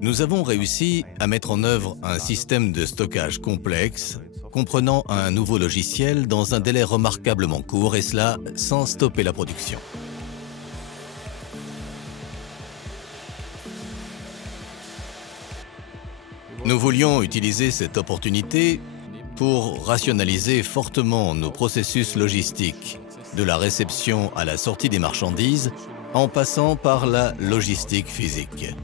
Nous avons réussi à mettre en œuvre un système de stockage complexe, comprenant un nouveau logiciel dans un délai remarquablement court, et cela sans stopper la production. Nous voulions utiliser cette opportunité pour rationaliser fortement nos processus logistiques, de la réception à la sortie des marchandises, en passant par la logistique physique.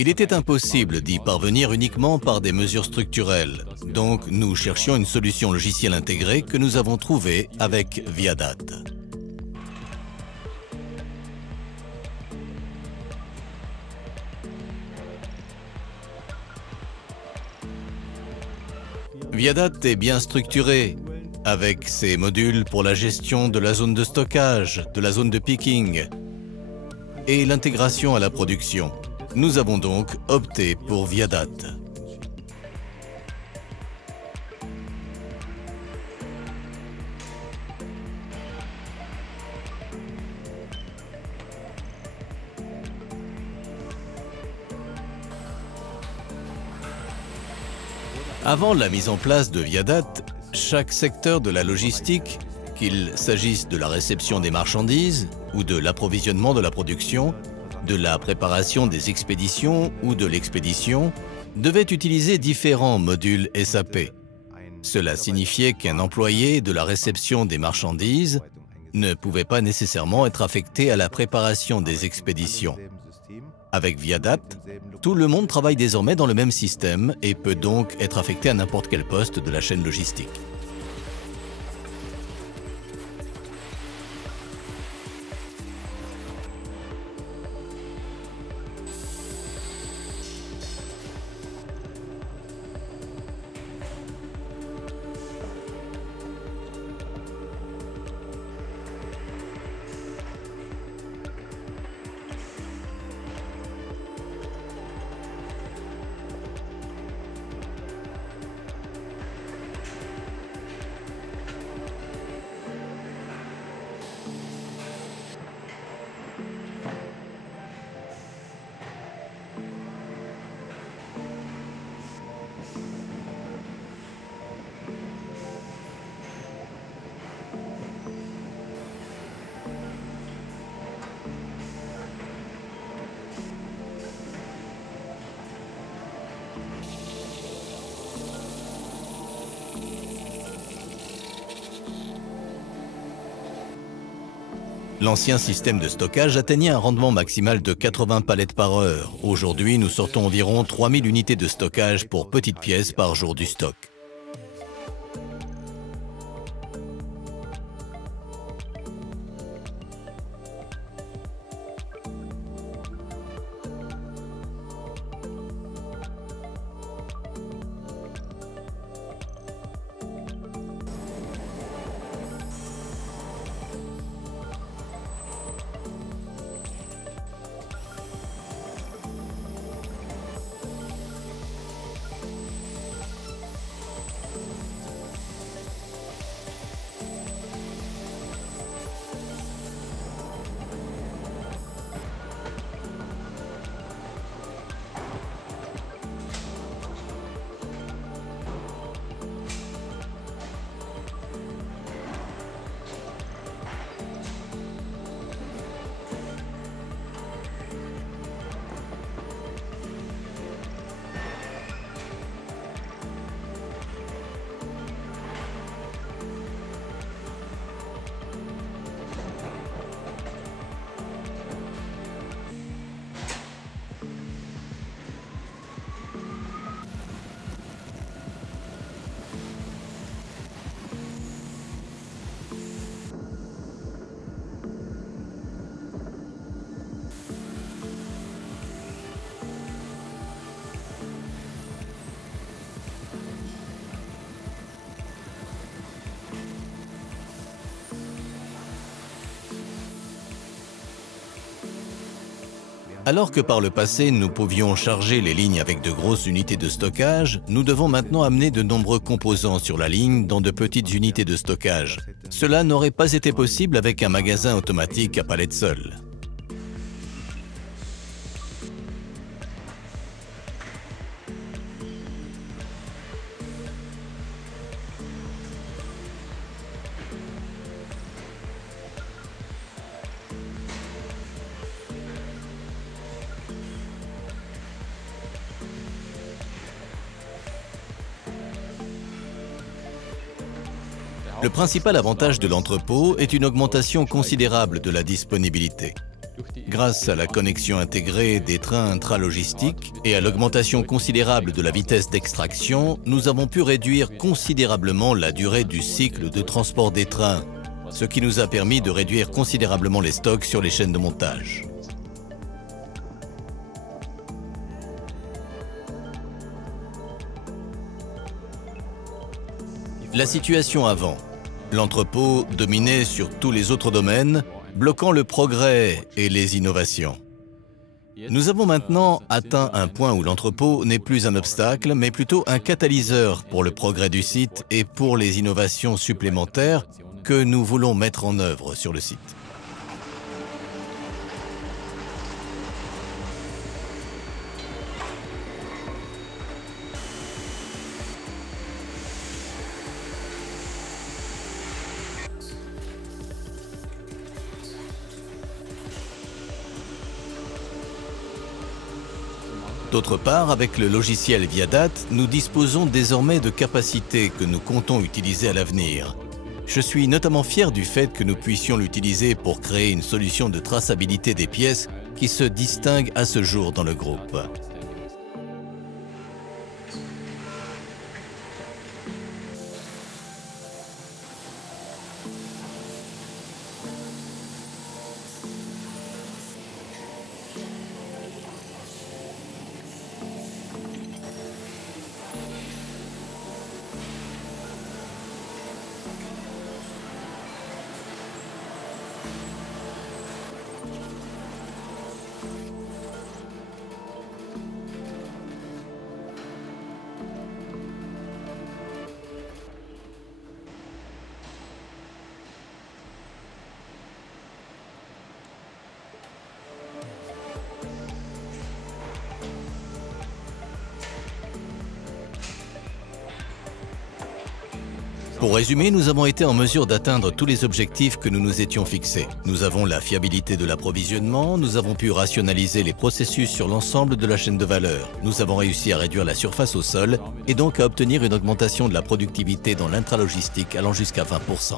Il était impossible d'y parvenir uniquement par des mesures structurelles, donc nous cherchions une solution logicielle intégrée que nous avons trouvée avec Viadat. Viadat est bien structuré, avec ses modules pour la gestion de la zone de stockage, de la zone de picking et l'intégration à la production. Nous avons donc opté pour Viadat. Avant la mise en place de Viadat, chaque secteur de la logistique, qu'il s'agisse de la réception des marchandises ou de l'approvisionnement de la production, de la préparation des expéditions ou de l'expédition, devait utiliser différents modules SAP. Cela signifiait qu'un employé de la réception des marchandises ne pouvait pas nécessairement être affecté à la préparation des expéditions. Avec Viadat, tout le monde travaille désormais dans le même système et peut donc être affecté à n'importe quel poste de la chaîne logistique. L'ancien système de stockage atteignait un rendement maximal de 80 palettes par heure. Aujourd'hui, nous sortons environ 3000 unités de stockage pour petites pièces par jour du stock. Alors que par le passé, nous pouvions charger les lignes avec de grosses unités de stockage, nous devons maintenant amener de nombreux composants sur la ligne dans de petites unités de stockage. Cela n'aurait pas été possible avec un magasin automatique à palette seule. Le principal avantage de l'entrepôt est une augmentation considérable de la disponibilité. Grâce à la connexion intégrée des trains intralogistiques et à l'augmentation considérable de la vitesse d'extraction, nous avons pu réduire considérablement la durée du cycle de transport des trains, ce qui nous a permis de réduire considérablement les stocks sur les chaînes de montage. La situation avant. L'entrepôt dominait sur tous les autres domaines, bloquant le progrès et les innovations. Nous avons maintenant atteint un point où l'entrepôt n'est plus un obstacle, mais plutôt un catalyseur pour le progrès du site et pour les innovations supplémentaires que nous voulons mettre en œuvre sur le site. D'autre part, avec le logiciel Viadat, nous disposons désormais de capacités que nous comptons utiliser à l'avenir. Je suis notamment fier du fait que nous puissions l'utiliser pour créer une solution de traçabilité des pièces qui se distingue à ce jour dans le groupe. Pour résumer, nous avons été en mesure d'atteindre tous les objectifs que nous nous étions fixés. Nous avons la fiabilité de l'approvisionnement, nous avons pu rationaliser les processus sur l'ensemble de la chaîne de valeur. Nous avons réussi à réduire la surface au sol et donc à obtenir une augmentation de la productivité dans l'intralogistique allant jusqu'à 20%.